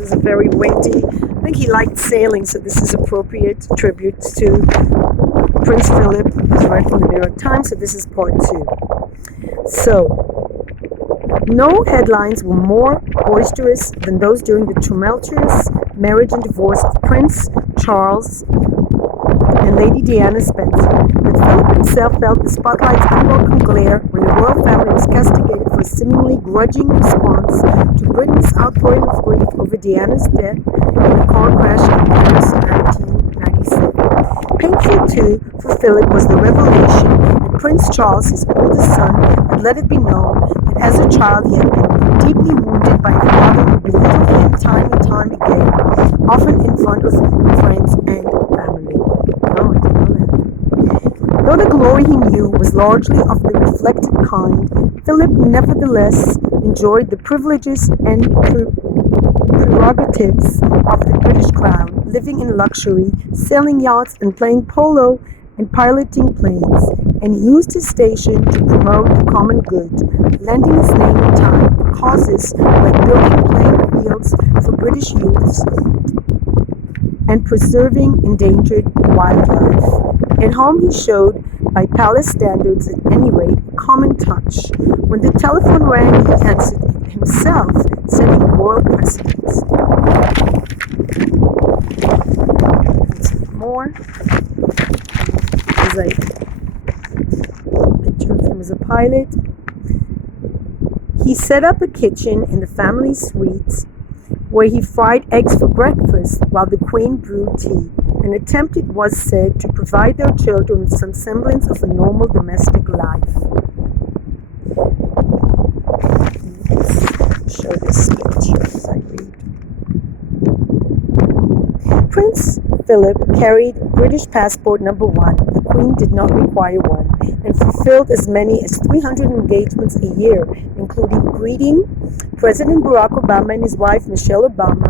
is a very windy. I think he liked sailing, so this is appropriate tribute to Prince Philip. It's right from the New York Times, so this is part 2. So, no headlines were more boisterous than those during the tumultuous marriage and divorce of Prince Charles and Lady Diana Spencer. But Philip himself felt the spotlight's unwelcome glare when the royal family was castigated for a seemingly grudging response to Britain's outpouring of grief over Diana's death in a car crash in Paris in 1997. Painful, too, for Philip was the revelation that Prince Charles, his oldest son, had let it be known that as a child he had been deeply wounded by a father who belittled him time and time again, often in front of friends and family. Oh, I didn't know that. Though the glory he knew was largely of the reflected kind, Philip nevertheless enjoyed the privileges and prerogatives of the British crown, living in luxury, sailing yachts and playing polo and piloting planes, and he used his station to promote the common good, lending his name and time to causes like building playing fields for British youths and preserving endangered wildlife. At home he showed, by palace standards at any rate, a common touch. When the telephone rang, he answered it himself, setting royal precedents. More as I picture of him as a pilot. He set up a kitchen in the family suite where he fried eggs for breakfast while the Queen brewed tea, an attempt, it was said, to provide their children with some semblance of a normal domestic life. Let's show this picture as I read. Prince Philip carried British passport number 1. The Queen did not require one, and fulfilled as many as 300 engagements a year, including greeting President Barack Obama and his wife Michelle Obama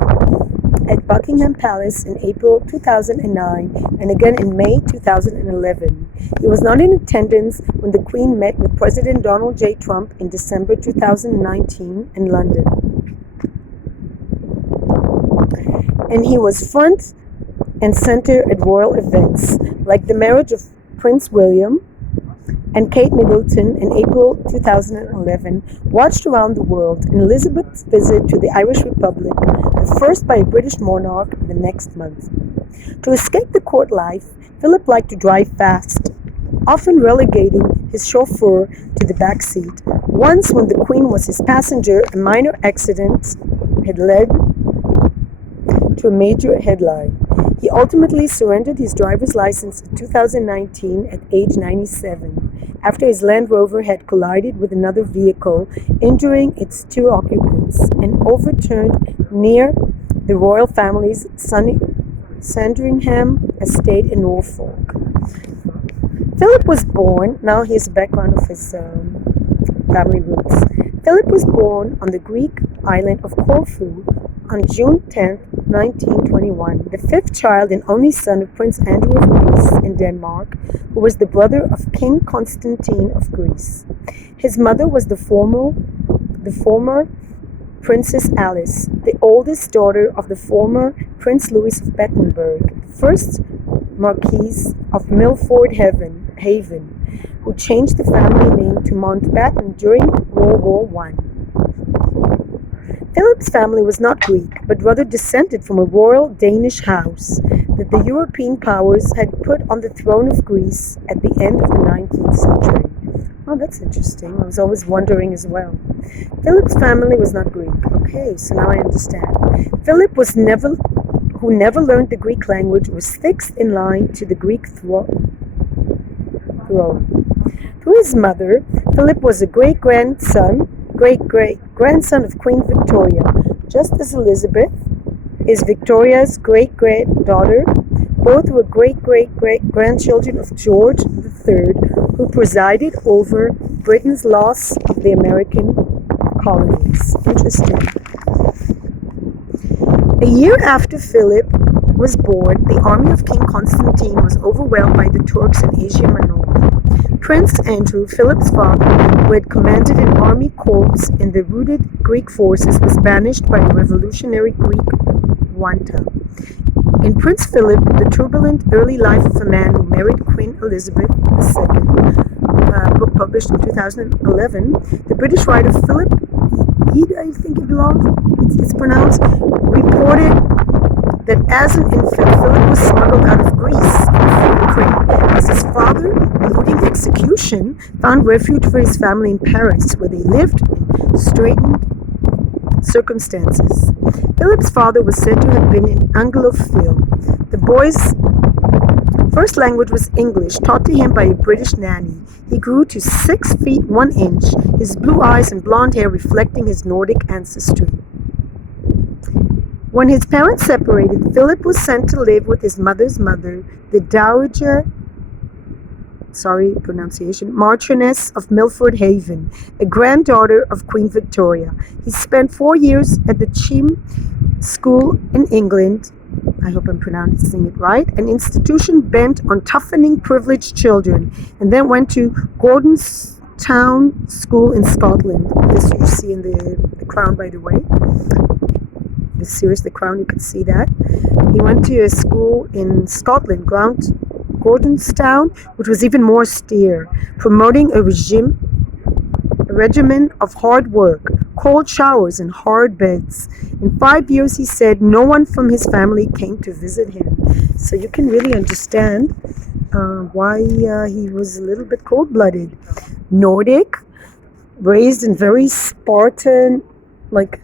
at Buckingham Palace in April 2009 and again in May 2011. He was not in attendance when the Queen met with President Donald J. Trump in December 2019 in London. And he was front and center at royal events, like the marriage of Prince William and Kate Middleton in April 2011, watched around the world, and Elizabeth's visit to the Irish Republic, the first by a British monarch, the next month. To escape the court life, Philip liked to drive fast, often relegating his chauffeur to the back seat. Once, when the Queen was his passenger, a minor accident had led to a major headline. He ultimately surrendered his driver's license in 2019 at age 97, after his Land Rover had collided with another vehicle, injuring its 2 occupants, and overturned near the royal family's Sandringham estate in Norfolk. Philip was born, now here's the background of his family roots. Philip was born on the Greek island of Corfu on June 10, 1921, the 5th child and only son of Prince Andrew of Greece in Denmark, who was the brother of King Constantine of Greece. His mother was the former Princess Alice, the oldest daughter of the former Prince Louis of Battenberg, first Marquis of Milford Haven, who changed the family name to Mountbatten during World War I. Philip's family was not Greek, but rather descended from a royal Danish house that the European powers had put on the throne of Greece at the end of the 19th century. Oh, that's interesting. I was always wondering as well. Philip's family was not Greek. Okay, so now I understand. Philip who never learned the Greek language, was sixth in line to the Greek throne. Through his mother, Philip was a great-grandson of Queen Victoria, just as Elizabeth is Victoria's great-granddaughter. Both were great-great-great-grandchildren of George III, who presided over Britain's loss of the American colonies. Interesting. A year after Philip was born, the army of King Constantine was overwhelmed by the Turks in Asia Minor. Prince Andrew, Philip's father, who had commanded an army corps in the routed Greek forces, was banished by the revolutionary Greek junta. In Prince Philip, the turbulent early life of a man who married Queen Elizabeth II, book published in 2011, the British writer Philip Eade, I think it's pronounced, reported that as an infant, Philip was smuggled out of Greece in Ukraine, as his father, eluding execution, found refuge for his family in Paris, where they lived in straitened circumstances. Philip's father was said to have been an Anglophile. The boy's first language was English, taught to him by a British nanny. He grew to 6 feet 1 inch, his blue eyes and blonde hair reflecting his Nordic ancestry. When his parents separated, Philip was sent to live with his mother's mother, the Dowager Marchioness of Milford Haven, a granddaughter of Queen Victoria. He spent 4 years at the Cheam School in England, I hope I'm pronouncing it right, an institution bent on toughening privileged children, and then went to Gordonstoun School in Scotland. This you see in the Crown, by the way. The series The Crown, you can see that. He went to a school in Scotland, Gordonstoun, which was even more austere, promoting a regimen of hard work, cold showers, and hard beds. In 5 years, he said, no one from his family came to visit him. So you can really understand why he was a little bit cold-blooded. Nordic, raised in very Spartanic-like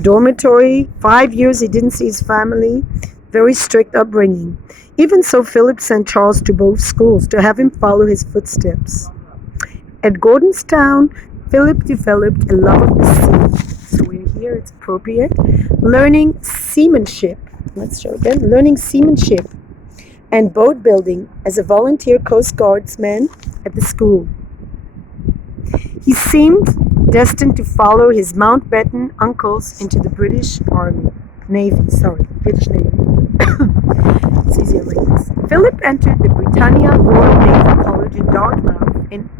dormitory. 5 years he didn't see his family. Very strict upbringing. Even so, Philip sent Charles to both schools to have him follow his footsteps. At Gordonstoun, Philip developed a love of the sea. So we're here, it's appropriate. Learning seamanship. Let's show again. Learning seamanship and boat building as a volunteer Coast Guardsman at the school. He seemed destined to follow his Mountbatten uncles into the British Navy. It's easier like this. Philip entered the Britannia Royal Naval College in Dartmouth in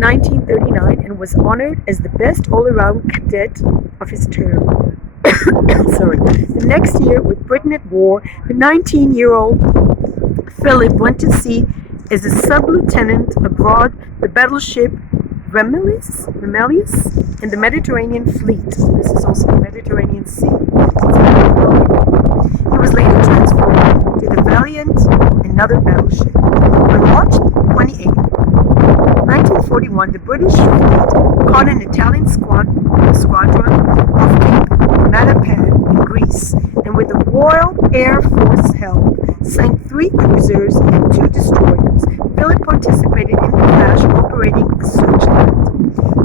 1939 and was honored as the best all-around cadet of his term. The next year, with Britain at war, the 19-year-old Philip went to sea as a sub-lieutenant aboard the battleship Remelius in the Mediterranean Fleet. This is also the Mediterranean Sea. He was later transferred to the Valiant, another battleship. On March 28, 1941, the British fleet caught an Italian squadron off Cape Matapan in Greece, and with the Royal Air Force help, sank 3 cruisers and 2 destroyers. Philip participated in the crash operating a searchlight.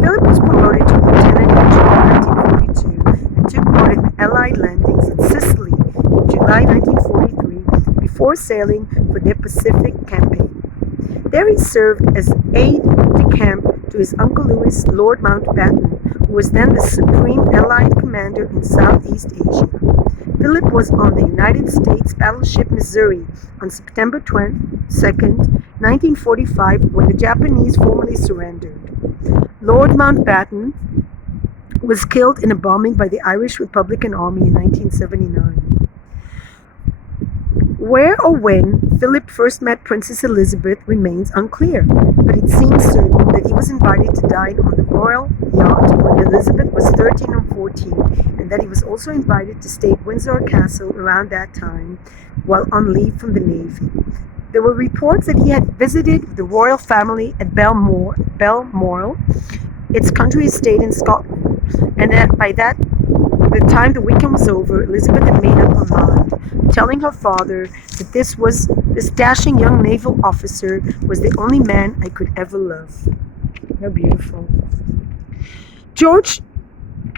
Philip was promoted to lieutenant in July 1942 and took part in the Allied landings in Sicily in July 1943 before sailing for their Pacific campaign. There he served as aide-de-camp to his Uncle Louis, Lord Mountbatten, who was then the supreme Allied commander in Southeast Asia. Philip was on the United States battleship Missouri on September 22nd, 1945, when the Japanese formally surrendered. Lord Mountbatten was killed in a bombing by the Irish Republican Army in 1979. Where or when Philip first met Princess Elizabeth remains unclear, but it seems certain that he was invited to dine on the royal yacht when Elizabeth was 13 or 14, and that he was also invited to stay at Windsor Castle around that time while on leave from the Navy. There were reports that he had visited the royal family at Balmoral, its country estate in Scotland, and that by the time the weekend was over, Elizabeth had made up her mind, telling her father that this dashing young naval officer was the only man I could ever love. How beautiful. George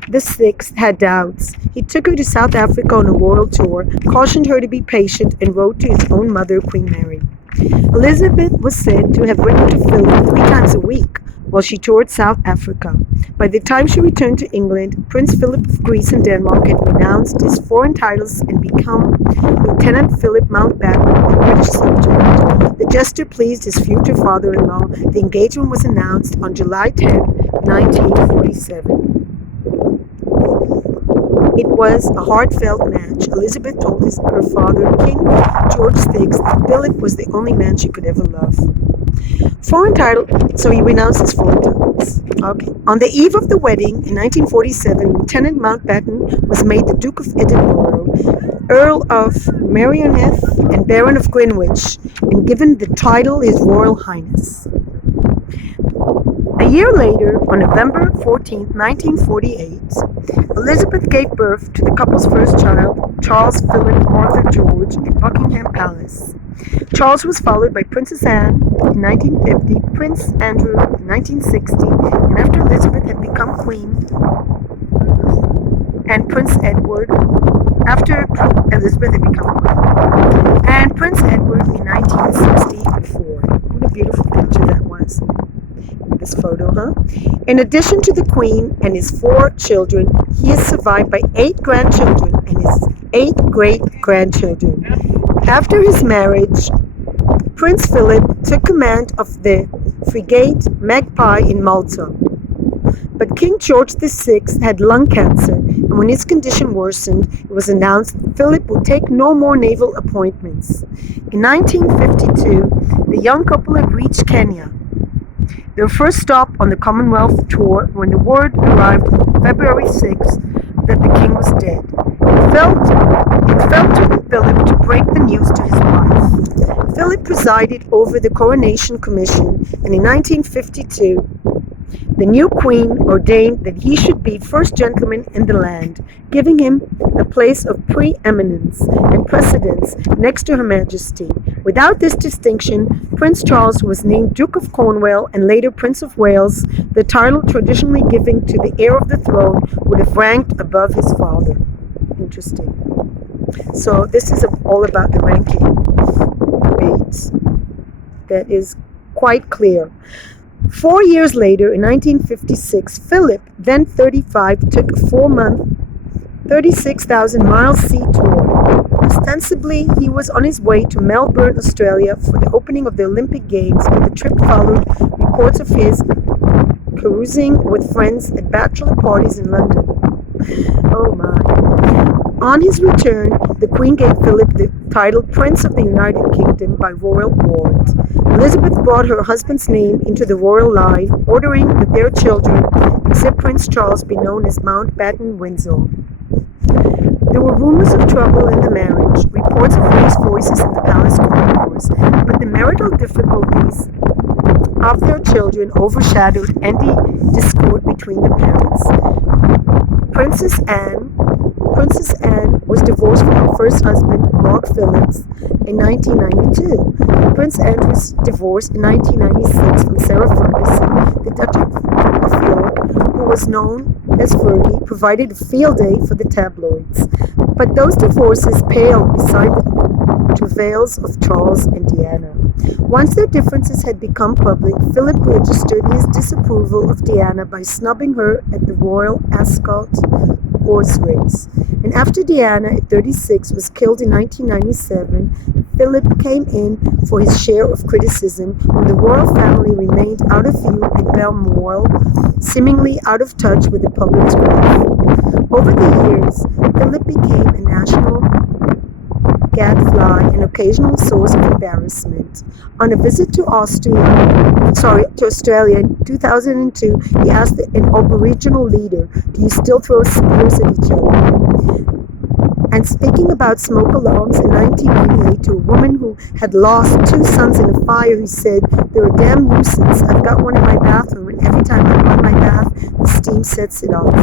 VI had doubts. He took her to South Africa on a royal tour, cautioned her to be patient, and wrote to his own mother, Queen Mary. Elizabeth was said to have written to Philip 3 times a week, while she toured South Africa. By the time she returned to England, Prince Philip of Greece and Denmark had renounced his foreign titles and become Lieutenant Philip Mountbatten, a British subject. The gesture pleased his future father-in-law. The engagement was announced on July 10, 1947. It was a heartfelt match. Elizabeth told her father, King George VI, that Philip was the only man she could ever love. Foreign title, so he renounced his foreign titles. Okay. On the eve of the wedding in 1947, Lieutenant Mountbatten was made the Duke of Edinburgh, Earl of Merioneth, and Baron of Greenwich, and given the title His Royal Highness. A year later, on November 14, 1948, Elizabeth gave birth to the couple's first child, Charles Philip Arthur George, in Buckingham Palace. Charles was followed by Princess Anne in 1950, Prince Andrew in 1960, and after Elizabeth had become queen, and Prince Edward, after Elizabeth had become queen, and Prince Edward in 1964. What a beautiful picture that was. This photo, huh? In addition to the Queen and his 4 children, he is survived by 8 grandchildren and his 8 great-grandchildren. After his marriage, Prince Philip took command of the frigate Magpie in Malta. But King George VI had lung cancer, and when his condition worsened, it was announced that Philip would take no more naval appointments. In 1952, the young couple had reached Kenya, their first stop on the Commonwealth tour, when the word arrived on February 6th that the king was dead. It fell to Philip to break the news to his wife. Philip presided over the Coronation Commission, and in 1952, the new queen ordained that he should be first gentleman in the land, giving him a place of preeminence and precedence next to Her Majesty. Without this distinction, Prince Charles was named Duke of Cornwall and later Prince of Wales. The title traditionally given to the heir of the throne would have ranked above his father. Interesting. So this is all about the ranking. That is quite clear. 4 years later, in 1956, Philip, then 35, took a 4-month, 36,000-mile sea tour. Ostensibly, he was on his way to Melbourne, Australia for the opening of the Olympic Games, but the trip followed reports of his carousing with friends at bachelor parties in London. Oh my. On his return, the Queen gave Philip the title Prince of the United Kingdom by royal warrant. Elizabeth brought her husband's name into the royal line, ordering that their children, except Prince Charles, be known as Mountbatten Windsor. There were rumors of trouble in the marriage, reports of raised voices in the palace corridors, but the marital difficulties of their children overshadowed any discord between the parents. Princess Anne was divorced from her first husband, Mark Phillips, in 1992. Prince Andrew's divorce in 1996 from Sarah Ferguson, the Duchess of York, who was known as Fergie, provided a field day for the tabloids. But those divorces paled beside the travails of Charles and Diana. Once their differences had become public, Philip registered his disapproval of Diana by snubbing her at the Royal Ascot horse race. And after Diana, at 36, was killed in 1997, Philip came in for his share of criticism when the royal family remained out of view at Balmoral, seemingly out of touch with the public's grief. Over the years, Philip became a national gadfly, an occasional source of embarrassment. On a visit to Australia in 2002, he asked an Aboriginal leader, "Do you still throw spears at each other?" And speaking about smoke alarms in 1998 to a woman who had lost 2 sons in a fire, he said, "They're a damn nuisance. I've got one in my bathroom, and every time I run my bath, the steam sets it off."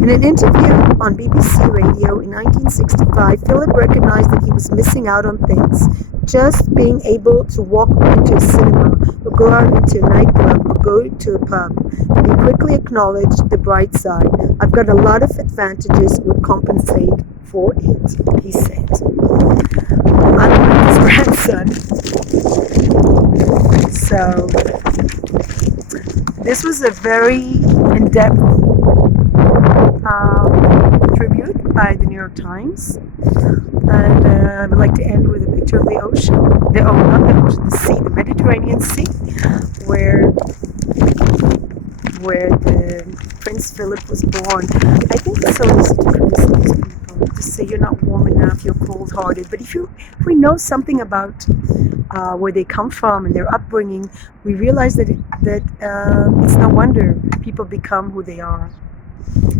In an interview on BBC Radio in 1965, Philip recognized that he was missing out on things. Just being able to walk into a cinema, or go out into a nightclub, or go to a pub. But he quickly acknowledged the bright side. "I've got a lot of advantages would compensate for it," he said. Unlike his grandson. So, this was a very in-depth tribute by the New York Times, and I would like to end with a picture of the ocean, not the ocean, the sea, the Mediterranean Sea, where the Prince Philip was born. I think it's so easy to criticize people, to say you're not warm enough, you're cold-hearted. But if we know something about where they come from and their upbringing, we realize that it's no wonder people become who they are,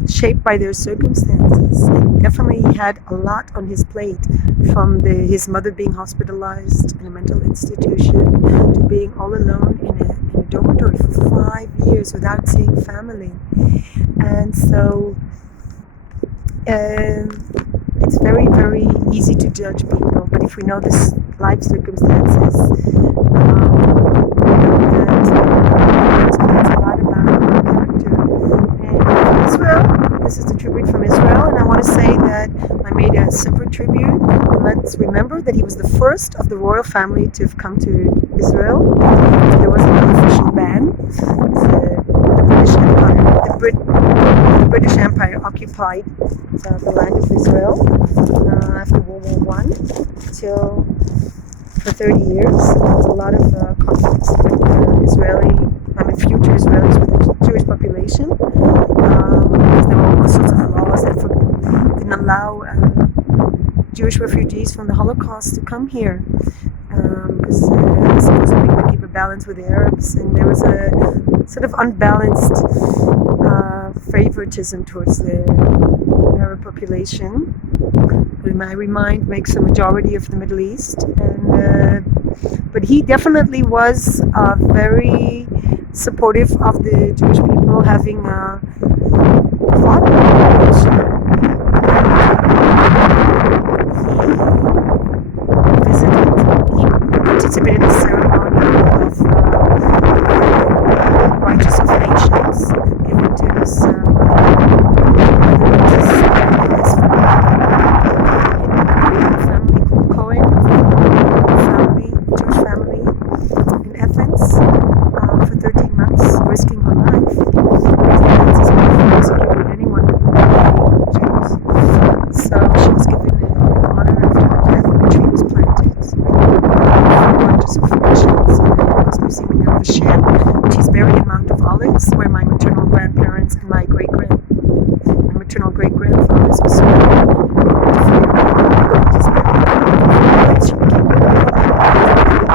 shaped by their circumstances. And definitely he had a lot on his plate, from his mother being hospitalized in a mental institution to being all alone in a dormitory for 5 years without seeing family. And so it's very, very easy to judge people, but if we know this life circumstances, we know that it explains a lot about their character. And Israel, this is the tribute from Israel, and I want to say that I made a separate tribute. And let's remember that he was the first of the royal family to have come to Israel. There was an official ban. The British Empire, the British Empire occupied the land of Israel after World War I for 30 years. There was a lot of conflicts with future Israelis with the Jewish population, because there were all sorts of laws that didn't allow Jewish refugees from the Holocaust to come here, because supposedly to keep a balance with the Arabs, and there was a sort of unbalanced favoritism towards the Arab population, who in my mind makes a majority of the Middle East. But he definitely was very supportive of the Jewish people, having fought the revolution. He participated in the ceremony of Righteous of Nations, given to his family called Cohen, Jewish family in Athens, for 13 months, risking her life. Because the Nazis would have executed anyone who hated Jews. So she was given an honor after her death, and a tree was planted for Righteous of Nations in the House Museum in Yad Vashem, which is buried in Mount of Olives, where my maternal grandparents and my maternal great-grandfathers also buried.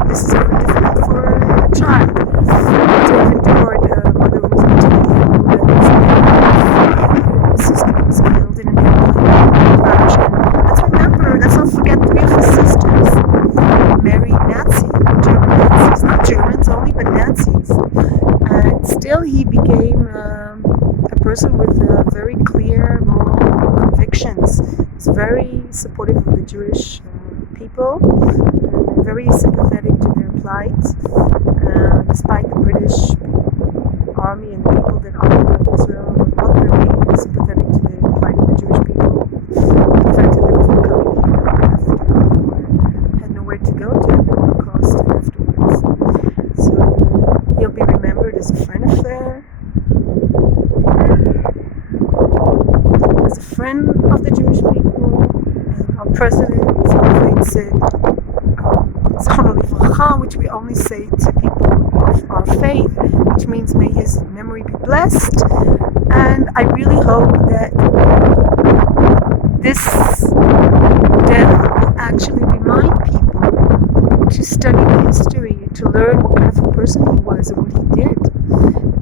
This is very difficult for a child to have endured a mother who was mentally ill, that his sister was killed in an airplane crash. And let's not forget 3 of his sisters married German Nazis, not Germans only, but Nazis. And still he became a person with very clear moral convictions. He's very supportive of the Jewish people, very sympathetic to their plight, despite the British army and the people that occupied Israel were not very sympathetic to the plight of the Jewish people, prevented them from coming here after they had nowhere to go during the Holocaust and afterwards. So he'll be remembered as a friend of theirs, as a friend of the Jewish people. Our president, said, which we only say to people of our faith, which means may his memory be blessed. And I really hope that this death will actually remind people to study the history, to learn what kind of a person he was and what he did.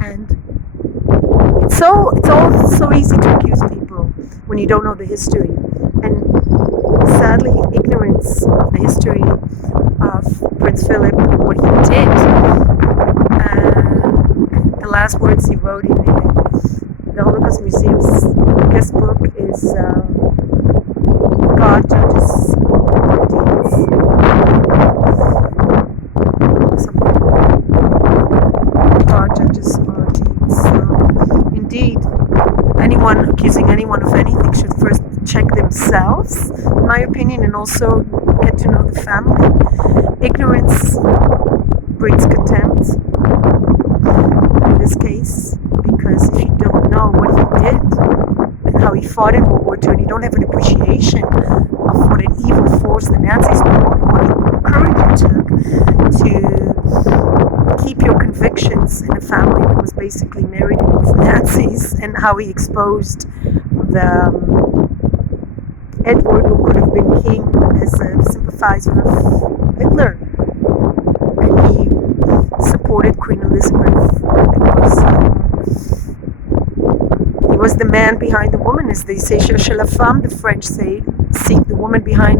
And it's all so easy to accuse people when you don't know the history. And sadly, ignorance of the history of Prince Philip and what he did. The last words he wrote in the Holocaust Museum's guest book is, God judges our deeds. God judges our deeds. So, indeed, anyone accusing anyone of anything should first check themselves, in my opinion, and also get to know the family. Ignorance breeds contempt. And this case, because if you don't know what he did and how he fought in World War II, and you don't have an appreciation of what an evil force the Nazis were, and what courage it took to keep your convictions in a family that was basically married with Nazis, and how he exposed the Edward, who could have been king, as a sympathizer of Hitler, and he supported Queen Elizabeth. He was the man behind the woman, as they say. Cherchez la femme, the French say. Seek the woman behind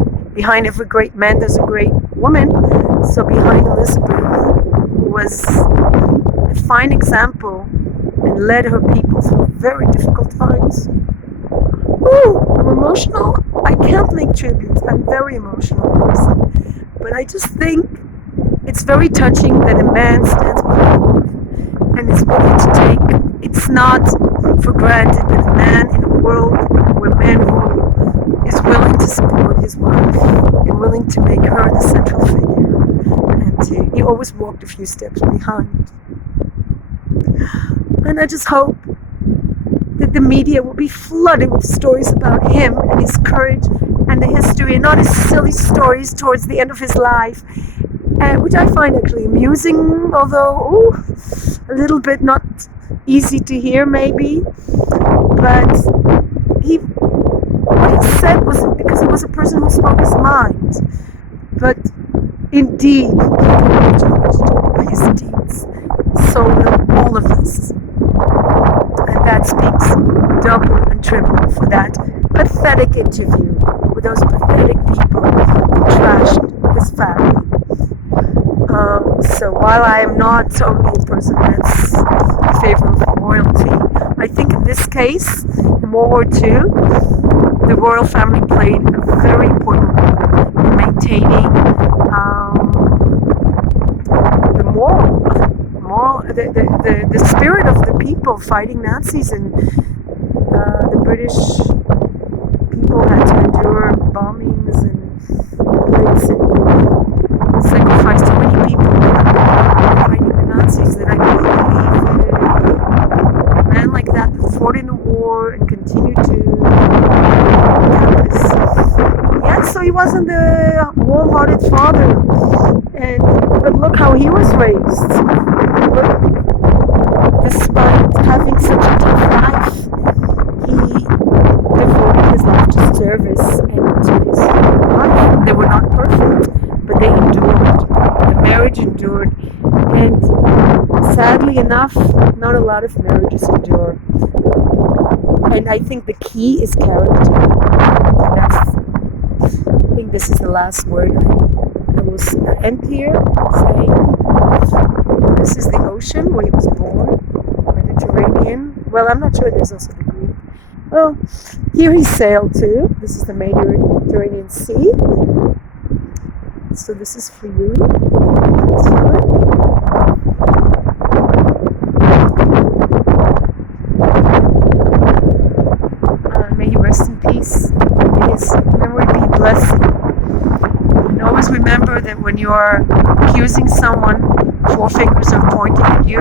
every great man. There's a great woman. So behind Elizabeth was a fine example and led her people through very difficult times. Ooh, I'm emotional. I can't make tributes. I'm a very emotional person. But I just think it's very touching that a man stands behind a woman and is willing to take. It's not for granted that a man in a world where man rule is willing to support his wife and willing to make her the central figure. And he always walked a few steps behind. And I just hope that the media will be flooded with stories about him and his courage and the history, and not his silly stories towards the end of his life, which I find actually amusing, although a little bit not easy to hear maybe. But what he said wasn't because he was a person who spoke his mind, but indeed he will be judged by his deeds. So will all of us. And that speaks double and triple for that pathetic interview with those pathetic people who trashed his family. So while I am not totally a person that's in favor of royalty, I think in this case, in World War II, the royal family played a very important role in maintaining the spirit of the people fighting Nazis, and the British people had to endure bombings and bullets and sacrifice so many people fighting the Nazis that I believe that a man like that fought in the war and continued to campus. Yeah, so he wasn't the warm-hearted father, but look how he was raised. Look, despite having such a tough life, he devoted his life to service and to his wife. They were not perfect, but they endured. The marriage endured, and sadly enough, not a lot of marriages endure. And I think the key is character. And I think this is the last word. I will end here saying this is the ocean where he was born, Mediterranean. Well, I'm not sure there's also the Greek. Well, here he sailed too. This is the Mediterranean Sea. So this is for you. That's fine. May he rest in peace. May his memory be blessed. And always remember that when you are accusing someone, 4 fingers are pointing at you.